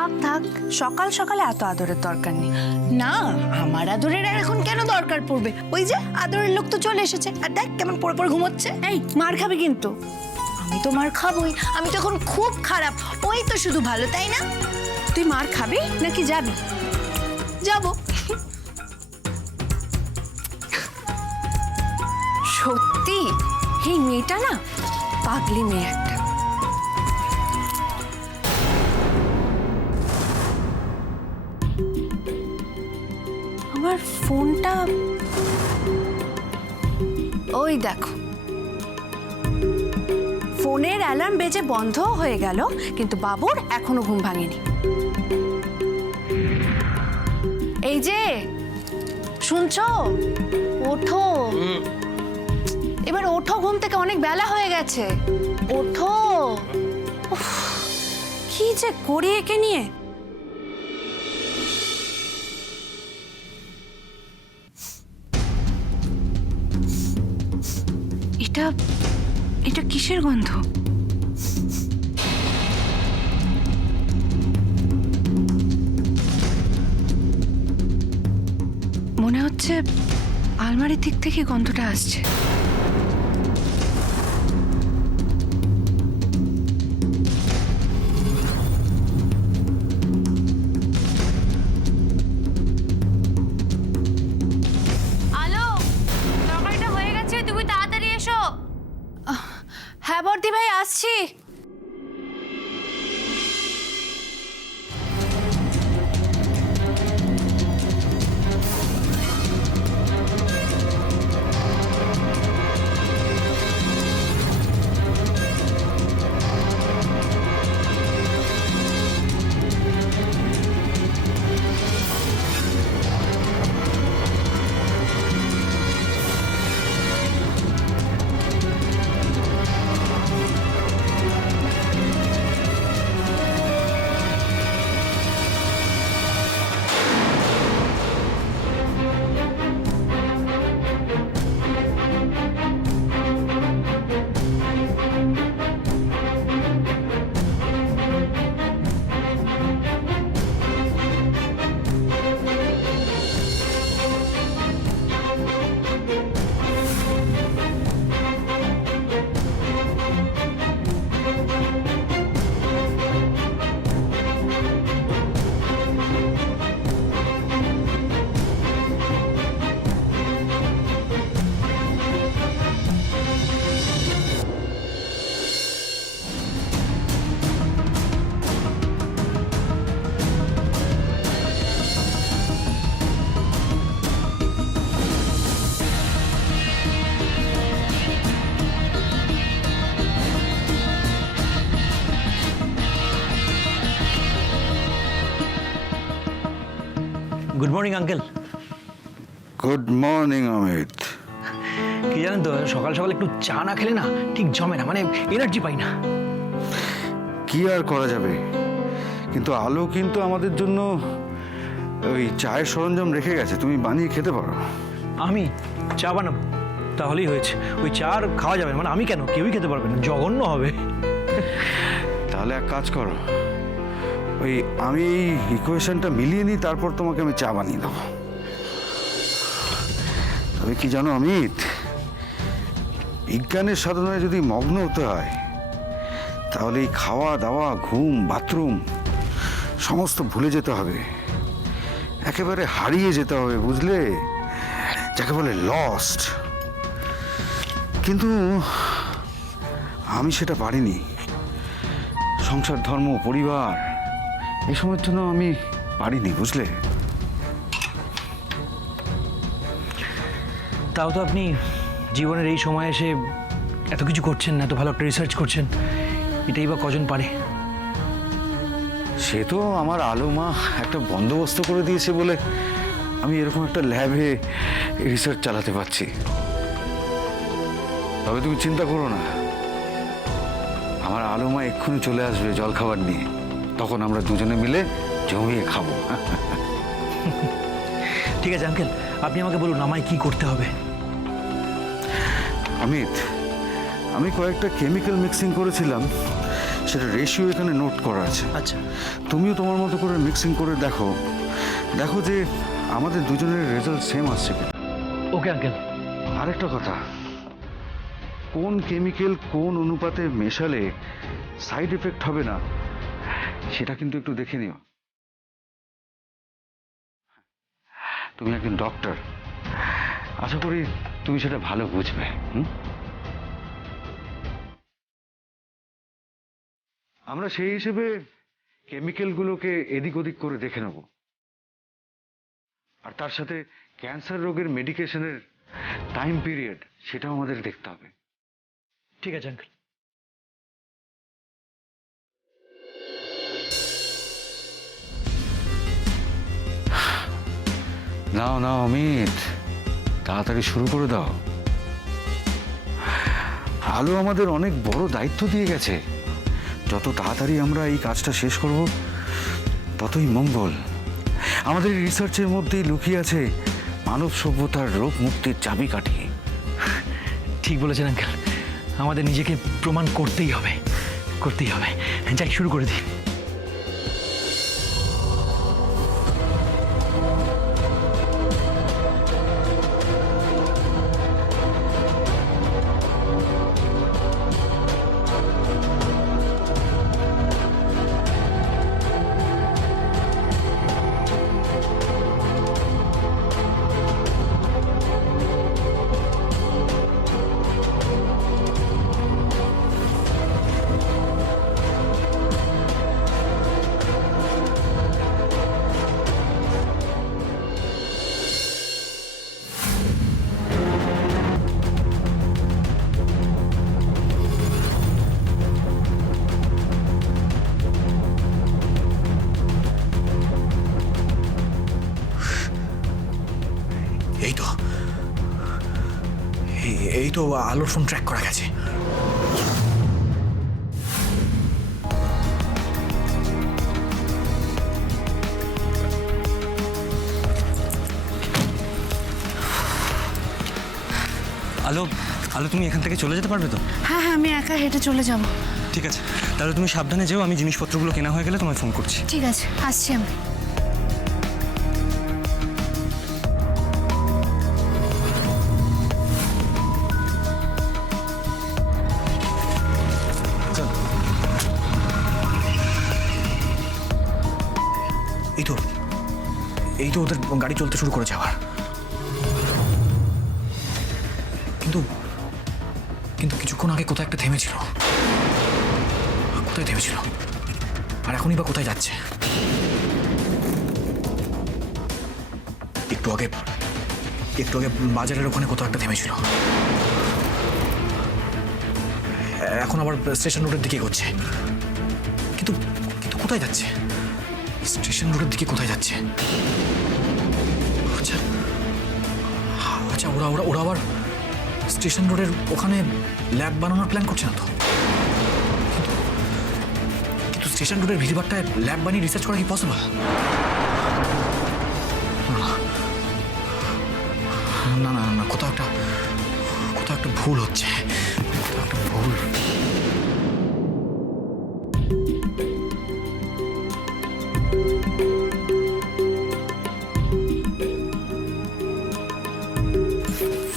থাক থাক, সকাল সকালে এত আদরের দরকার নেই। না, আমার আদরের আর এখন কেন দরকার পড়বে? ওই যে আদরের লোক তো চলে এসেছে, আর দেখ কেমন পড়ে পড়ে ঘুমোচ্ছে। এই মার খাবি কিন্তু। আমি তো মার খাবই, আমি তো এখন খুব খারাপ, ওই তো শুধু ভালো, তাই না? তুই মার খাবি নাকি যাবি? যাবো। সত্যি এই মেয়েটা না পাগলি মেয়ে একটা। আমার ফোনটা ওই দেখো, ফোনের অ্যালার্ম বেজে বন্ধ হয়ে গেল, কিন্তু বাবুর এখনো ঘুম ভাঙেনি। এই যে শুনছো, ওঠো এবার, ওঠো ঘুম থেকে, অনেক বেলা হয়ে গেছে, ওঠো। উফ, কি যে করি একে নিয়ে। এটা এটা কিসের গন্ধ? মনে হচ্ছে আলমারির দিক থেকে গন্ধটা আসছে। আলো, তরকারিটা হয়ে গেছে, তুমি তাড়াতাড়ি এসো। হ্যাঁ বর্দি ভাই, আসছি। Good morning uncle. Good morning Amit. কি জানেন তো, সকাল সকাল একটু চা না খেলে না ঠিক জমে না, মানে এনার্জি পাই না। কি আর করা যাবে, কিন্তু আলো কিন্তু আমাদের জন্য ওই চায়ের সরঞ্জাম রেখে গেছে, তুমি বানিয়ে খেতে পারো। আমি চা বানাবো? তাহলেই হয়েছে। ওই চা আর খাওয়া যাবে না, মানে আমি কেন, কেউই খেতে পারবে না, জঘন্য হবে। তাহলে এক কাজ করো, ওই আমি এই ইকুয়েশনটা মিলিয়ে নিই, তারপর তোমাকে আমি চা বানিয়ে দেবো। তবে কি জানো অমিত, বিজ্ঞানের সাধনায় যদি মগ্ন হতে হয়, তাহলে এই খাওয়া দাওয়া, ঘুম, বাথরুম সমস্ত ভুলে যেতে হবে, একেবারে হারিয়ে যেতে হবে, বুঝলে, যাকে বলে লস্ট। কিন্তু আমি সেটা পারিনি। সংসার, ধর্ম, পরিবার এসবের জন্য আমি পারিনি, বুঝলে। তাও তো আপনি জীবনের এই সময় এসে এত কিছু করছেন, এত ভালো একটা রিসার্চ করছেন, এটাই বা কজন পারে। সে তো আমার আলো মা একটা বন্দোবস্ত করে দিয়েছে বলে আমি এরকম একটা ল্যাবে রিসার্চ চালাতে পারছি। তবে তুমি চিন্তা করো না, আমার আলো মা এক্ষুনি চলে আসবে জলখাবার নিয়ে, তখন আমরা দুজনে মিলে জমিয়ে খাবো। ঠিক আছে আঙ্কেল, আপনি আমাকে বলুন আমায় কি করতে হবে। অমিত, আমি কয়েকটা কেমিক্যাল মিক্সিং করেছিলাম, সেটা রেশিও এখানে নোট করা আছে। আচ্ছা। তুমিও তোমার মতো করে মিক্সিং করে দেখো, দেখো যে আমাদের দুজনের রেজাল্ট সেম আসছে কিনা। Okay uncle. আরেকটা কথা, কোন কেমিক্যাল কোন অনুপাতে মেশালে সাইড এফেক্ট হবে না সেটা কিন্তু একটু দেখে নিও। তুমি একজন ডক্টর, আশা করি তুমি সেটা ভালো বুঝবে। আমরা সেই হিসেবে কেমিক্যালগুলোকে এদিক ওদিক করে দেখে নেব, আর তার সাথে ক্যান্সার রোগের মেডিকেশনের টাইম পিরিয়ড সেটাও আমাদের দেখতে হবে। ঠিক আছে আঙ্কেল। নাও নাও অমিত, তাড়াতাড়ি শুরু করে দাও। আলো আমাদের অনেক বড় দায়িত্ব দিয়ে গেছে, যত তাড়াতাড়ি আমরা এই কাজটা শেষ করব ততই মঙ্গল। আমাদের রিসার্চের মধ্যেই লুকিয়ে আছে মানব সভ্যতার রোগ মুক্তির চাবিকাঠি। ঠিক বলেছেন আঙ্কেল, আমাদের নিজেকে প্রমাণ করতেই হবে, করতেই হবে। যাই, শুরু করে দিই। এই তো এই তো আলোর ফোন ট্র্যাক করা গেছে। আলো, আলো তুমি এখান থেকে চলে যেতে পারবে তো? হ্যাঁ হ্যাঁ, আমি একা হেঁটে চলে যাব। ঠিক আছে, তাহলে তুমি সাবধানে যেও। আমি জিনিসপত্রগুলো কেনা হয়ে গেলে তোমায় ফোন করছি। ঠিক আছে, আসছি আমি। এই তো ওদের গাড়ি চলতে শুরু করেছে আবার। কিন্তু কিন্তু কিছুক্ষণ আগে কোথায় একটা থেমেছিল। কোথায় থেমেছিল আর এখনই বা কোথায় যাচ্ছে? একটু আগে বাজারের ওখানে কোথাও একটা থেমেছিল, এখন আবার স্টেশন রোডের দিকে এগোচ্ছে। কিন্তু কিন্তু কোথায় যাচ্ছে? স্টেশন রোডের দিকে কোথায় যাচ্ছে? আচ্ছা আচ্ছা, ওরা ওরা ওরা আবার স্টেশন রোডের ওখানে ল্যাব বানানোর প্ল্যান করছে না তো? কিন্তু স্টেশন রোডের ভিড়ভাড়টায় ল্যাব বানিয়ে রিসার্চ করা কি পসিবল? না না না, কোথাও একটা ভুল হচ্ছে, কোথাও একটা ভুল।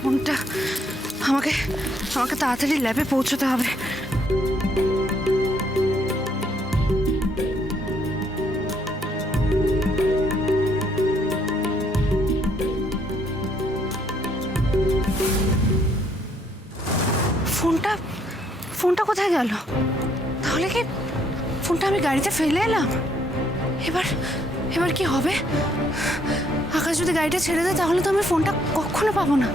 ফোনটা আমাকে তাড়াতাড়ি ল্যাবে পৌঁছতে হবে। ফোনটা কোথায় গেল? তাহলে কি ফোনটা আমি গাড়িতে ফেলে এলাম? এবার কি হবে? আকাশ যদি গাড়িটা ছেড়ে দেয় তাহলে তো আমি ফোনটা কখনো পাবো না।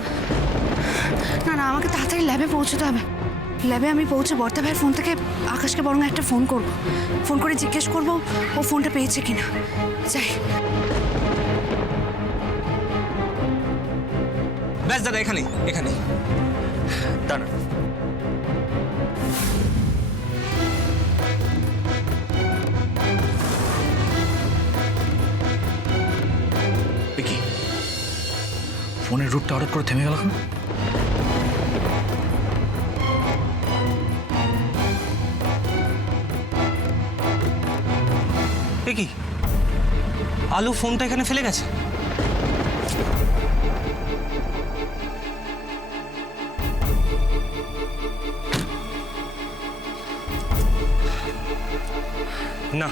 না না, আমাকে তাড়াতাড়ি ল্যাবে পৌঁছতে হবে। ল্যাবে আমি পৌঁছে বর্তা ভাইয়ের ফোন থেকে আকাশকে বরং একটা ফোন করব, ফোন করে জিজ্ঞেস করবো ও ফোনটা পেয়েছে কিনা। যাই। ব্যাস দাদা, এখানে দাঁড়া। কি ফোনের রুটটা হঠাৎ করে থেমে গেল কেন? এ কি, আলো ফোনটা এখানে ফেলে গেছে? না,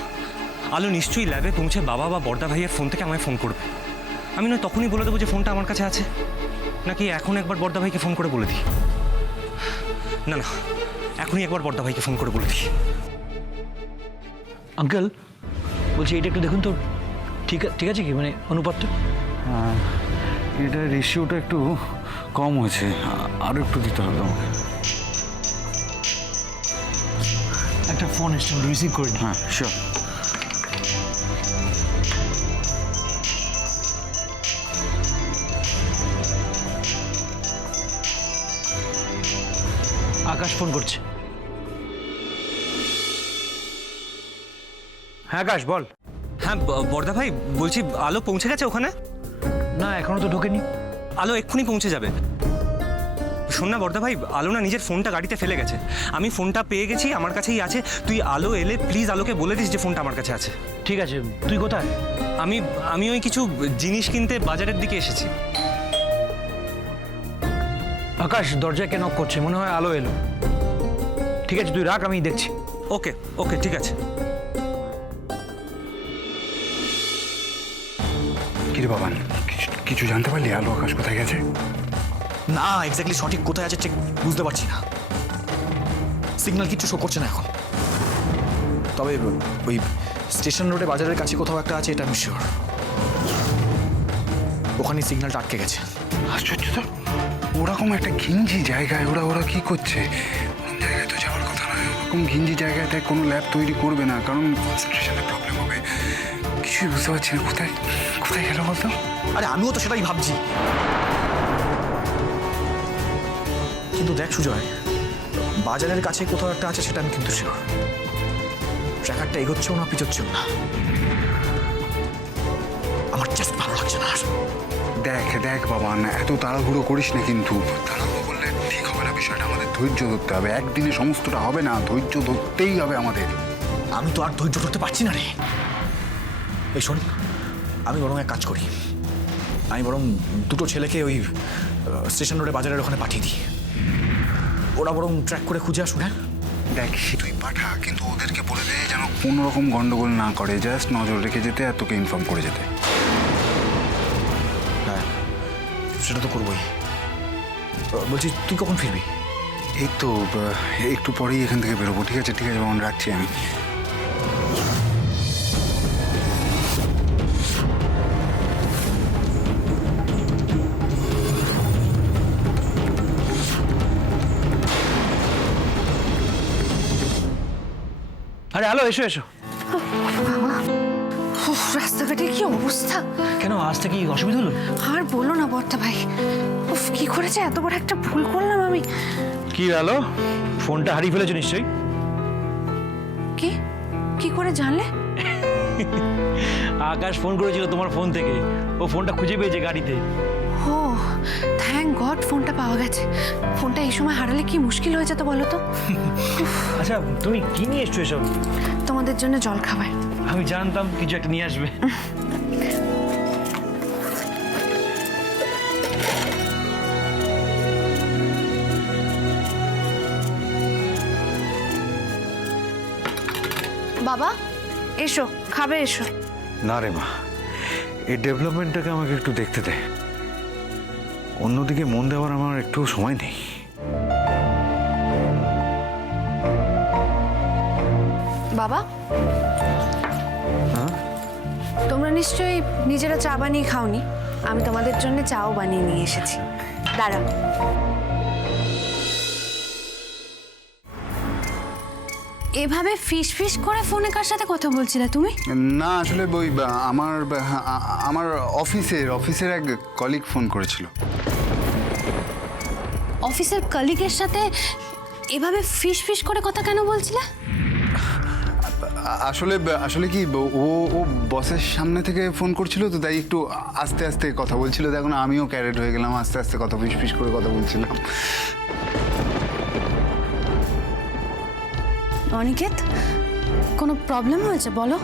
আলো নিশ্চয়ই ল্যাবে পৌঁছে বাবা বা বড়দা ভাইয়ের ফোন থেকে আমায় ফোন করবে। আমি নয় তখনই বলে দেবো যে ফোনটা আমার কাছে আছে, নাকি এখন একবার বড়দা ভাইকে ফোন করে বলে দিই? না না, এখনই একবার বড়দা ভাইকে ফোন করে বলে দিই। আঙ্কেল বলছি এটা একটু দেখুন তো, ঠিক আছে কি মানে অনুপাতটা? এটা রেশিওটা একটু কম হয়েছে, আরও একটু দিতে হবে আমাকে। একটা ফোন এসছে, রিসিভ করে নি। হ্যাঁ শিওর। আকাশ ফোন করছে। হ্যাঁ আকাশ বল। হ্যাঁ বড়দা ভাই, বলছি আলো পৌঁছে গেছে ওখানে? না এখনো তো ঢোকেনি। আলো এক্ষুনি পৌঁছে যাবে। শোন না বড়দা ভাই, আলো না নিজের ফোনটা গাড়িতে ফেলে গেছে। আমি ফোনটা পেয়ে গেছি, আমার কাছেই আছে। তুই আলো এলে প্লিজ আলোকে বলে দিস যে ফোনটা আমার কাছে আছে। ঠিক আছে, তুই কোথায়? আমি ওই কিছু জিনিস কিনতে বাজারের দিকে এসেছি। আকাশ দরজায় কেন করছে, মনে হয় আলো এলো। ঠিক আছে তুই রাখ, আমি দেখছি। ওকে ওকে ঠিক আছে। কিরে বাবান, কিছু জানতে পারলি আলো আকাশ কোথায় গেছে? না, এক্স্যাক্টলি সঠিক কোথায় আছে ঠিক বুঝতে পারছি না। সিগন্যাল কিচ্ছু শো করছে না এখন। তবে ওই স্টেশন রোডে বাজারের কাছে কোথাও একটা আছে, এটা আমি শিওর। ওখানে সিগন্যালটা আটকে গেছে। আশ্চর্য তো, ওরকম একটা ঘিঞ্জি জায়গায় ওরা কি করছে? ওরকম জায়গায় তো যাওয়ার কথা নয়। ওরকম ঘিঞ্জি জায়গায় তাই কোনো ল্যাব তৈরি করবে না, কারণ কনসেন্ট্রেশনে প্রবলেম হবে। কিছুই বুঝতে পারছি না, কোথায় কোথায় গেল বলতো? আরে আমিও তো সেটাই ভাবছি। কিন্তু দেখ সুজয়, বাজারের কাছে কোথাও একটা আছে সেটা আমি কিন্তু শিওর। ট্র্যাকারটা এগোচ্ছেও না, পিছোচ্ছেও না। আমার জাস্ট ভালো লাগছে না আর। দেখ বাবান, এত তাড়াহুড়ো করিস না, কিন্তু তাড়াহুড়ো করলে ঠিক হবে না বিষয়টা। আমাদের ধৈর্য ধরতে হবে, একদিনে সমস্তটা হবে না, ধৈর্য ধরতেই হবে আমাদের। আমি তো আর ধৈর্য ধরতে পারছি না রে। এই শোন, আমি বরং এক কাজ করি, আমি বরং দুটো ছেলেকে ওই স্টেশন রোডে বাজারের ওখানে পাঠিয়ে দিই। ওরা বরং ট্র্যাক করে খুঁজে আসুন। হ্যাঁ দেখ সে তুই পাঠা, কিন্তু ওদেরকে বলে দে যেন কোনো রকম গন্ডগোল না করে, জাস্ট নজর রেখে যেতে আর তোকে ইনফর্ম করে যেতে। হ্যাঁ সেটা তো করবোই। বলছি তুই কখন ফিরবি? এই তো একটু পরেই এখান থেকে বেরোবো। ঠিক আছে বাবান, রাখছি আমি। আরে হ্যালো, এসো এসো। উফ, রাস্তাঘাটের কি অবস্থা! কেন আসতে কি অসুবিধা হলো? আর বলো না বর্তা ভাই, উফ কি করেছে, এত বড় একটা ভুল করলাম আমি। কি হলো, ফোনটা হারিয়ে ফেলেছো নিশ্চয়ই? কি কি করে জানলে? আকাশ ফোন করেছিল তোমার ফোন থেকে, ও ফোনটা খুঁজে পেয়েছে গাড়িতে। ও থ্যাংক গড, ফোনটা পাওয়া গেছে। ফোনটা এই সময় হারালে কি মুশকিল হয়ে যেত বলো তো। আচ্ছা তুমি কি নিয়ে এসছো এসব? তোমাদের জন্য জল খাবার। আমি জানতাম কিছু একটা নিয়ে আসবে। বাবা এসো, খাবে এসো। না রে মা, এই ডেভেলপমেন্টটাকে আমাকে একটু দেখতে দে। অন্যদিকে মন দেওয়ার আমার একটু সময় নেই। বাবা তোমরা নিশ্চয়ই নিজেরা চা বানিয়ে খাওনি, আমি তোমাদের জন্য চাও বানিয়ে নিয়ে এসেছি। দাঁড়াও। এভাবে ফিস ফিস করে ফোনে কার সাথে কথা বলছিলে তুমি? না আসলে ওই আমার অফিসের এক কলিগ ফোন করেছিল। অফিসের কলিগের সাথে এভাবে ফিস ফিস করে কথা কেন বলছিলে? আসলে কি ও বসের সামনে থেকে ফোন করছিল তো, তাই একটু আস্তে আস্তে কথা বলছিল। দেখুন আমিও ক্যারেট হয়ে গেলাম, আস্তে আস্তে কথা ফিস করে কথা বলছিলাম। অনিকেত, কোনো প্রবলেম হয়েছে বলো?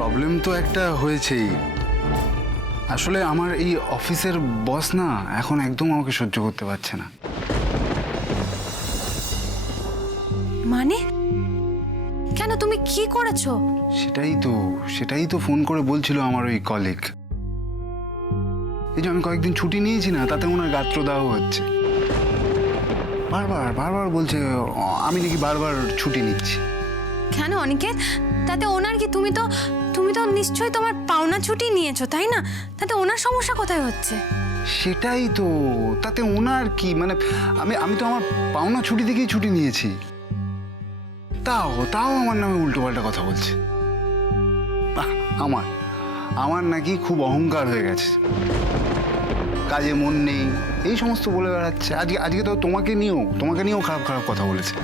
প্রবলেম তো একটা হয়েছেই। আসলে আমার এই অফিসের বস না এখন একদম আমাকে সহ্য করতে পারছে না। মানে কেন, তুমি কি করেছো? সেটাই তো ফোন করে বলছিল আমার ওই কলিগ। এই যে আমি কয়েকদিন ছুটি নিয়েছি না, তাতে ওনার গাত্রদাহ হচ্ছে। বারবার বলছে আমি নাকি বারবার ছুটি নিচ্ছি। কেন অনিকেত, তাতে ওনার কি? তুমি তো নিশ্চয়ই তোমার পাওনা ছুটি নিয়েছো, তাই না? তাতে ওনার সমস্যা কোথায় হচ্ছে? সেটাই তো, তাতে ওনার কি? মানে আমি তো আমার পাওনা ছুটি থেকেই ছুটি নিয়েছি, তাও আমার নামে উল্টোপাল্টা কথা বলছে। আমার নাকি খুব অহংকার হয়ে গেছে, কাজে মন নেই, এই সমস্ত বলে বেড়াচ্ছে। আজকে তো তোমাকে নিয়েও খারাপ কথা বলেছে।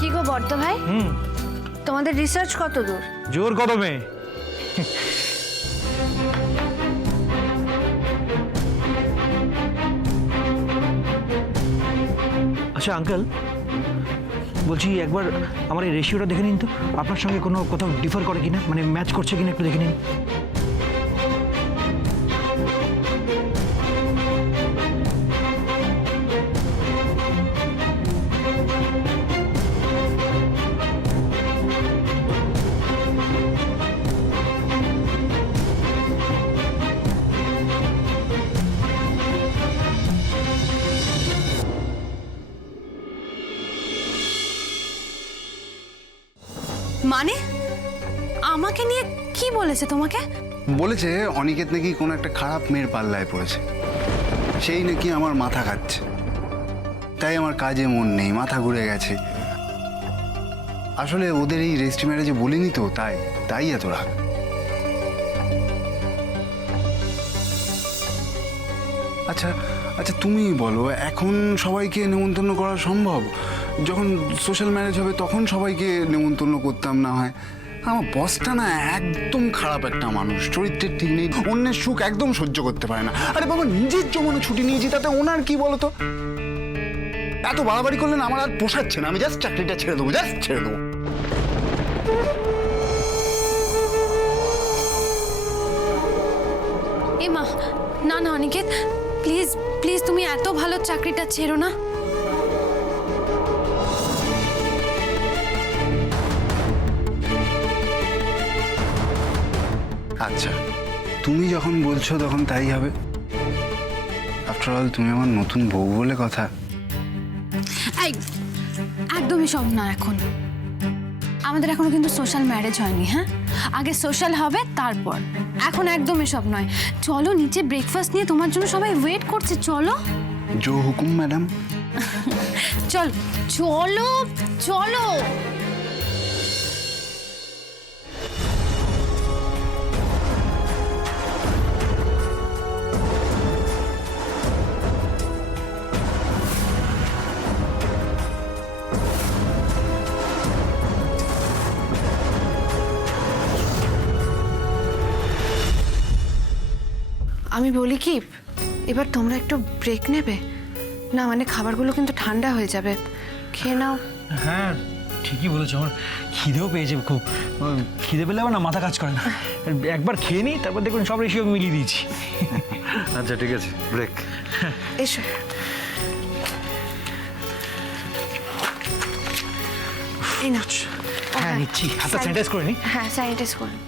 কি গো বর্দা ভাই, তোমাদের রিসার্চ কত দূর? জোর কদমে। আচ্ছা আঙ্কেল, বলছি একবার আমার এই রেশিওটা দেখে নিন তো, আপনার সঙ্গে কোথাও ডিফার করে কিনা, মানে ম্যাচ করছে কিনা একটু দেখে নিন। মানে আমাকে নিয়ে কি বলেছে তোমাকে? বলেছে অনিকেত নাকি কোনো একটা খারাপ মেয়ের পাল্লায় পড়েছে, সেই নাকি আমার মাথা খাচ্ছে, তাই আমার কাজে মন নেই, মাথা ঘুরে গেছে। আসলে ওদের এই রেজিস্ট্রি ম্যারেজে বলিনি তো, তাই এত রাগ। আচ্ছা তুমি বলো, এখন সবাইকে নেমন্তন্ন করা সম্ভব? যখন সোশ্যাল ম্যারেজ হবে তখন সবাইকে নেমন্তন্ন করতাম না হয়। আমার বসটা না একদম খারাপ একটা মানুষ, চরিত্রের ঠিক নেই, অন্যের সুখ একদম সহ্য করতে পারে না। আরে বাবা, নিজের জমানো ছুটি নিয়েছি, তাতে ওনার কি বলতো? এত বাড়াবাড়ি করলে না আমার আর পোষাচ্ছে না, আমি জাস্ট চাকরিটা ছেড়ে দেবো। এ মা, না অনিকেত, প্লিজ তুমি এত ভালো চাকরিটা ছেড়ো না। আচ্ছা, তুমি যখন বলছো তখন তাই হবে। আফটার অল তুমি আমার নতুন বউ বলে কথা। একদমই সব না, আমাদের এখনো কিন্তু সোশ্যাল ম্যারেজ হয়নি। হ্যাঁ, আগে সোশ্যাল হবে, তারপর। এখন একদমই সব নয়। চলো নিচে, ব্রেকফাস্ট নিয়ে তোমার জন্য সবাই ওয়েট করছে। চলো। জো হুকুম ম্যাডাম। চলো। আমি বলি কি, এবার তোমরা একটু ব্রেক নেবে না? মানে খাবারগুলো কিন্তু ঠান্ডা হয়ে যাবে, খেয়ে নাও। হ্যাঁ ঠিকই বলেছো, আমার খিদেও পেয়েছে খুব। খিদে পেলে আবার না মাথা কাজ করে না, একবার খেয়ে নিই, তারপর দেখুন সব রেশিও মিলিয়ে দিয়েছি। আচ্ছা ঠিক আছে, ব্রেক। এসো। এই না। হ্যাঁ নিচ্ছি, হাতটা স্যানিটাইজ করে নি। হ্যাঁ, স্যানিটাইজ করুন।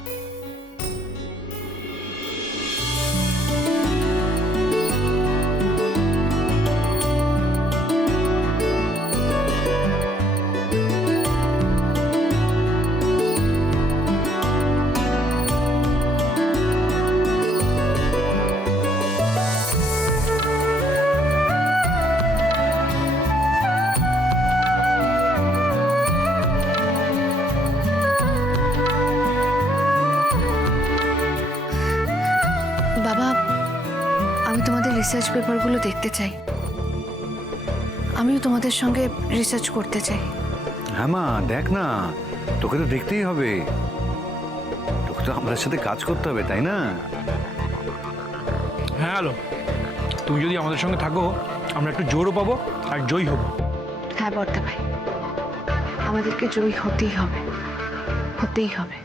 রিসার্চ পেপারগুলো দেখতে চাই। আমিও তোমাদের সঙ্গে রিসার্চ করতে চাই। হ্যাঁ মা, দেখ না, তোকে তো দেখতেই হবে, তোকে তো আমাদের সাথে কাজ করতে হবে, তাই না? হ্যাঁ আলো, তুমি যদি আমাদের সঙ্গে থাকো আমরা একটু জোরও পাবো আর জয়ী হবো। হ্যাঁ বর্দা ভাই, আমাদেরকে জয়ী হতেই হবে, হতেই হবে।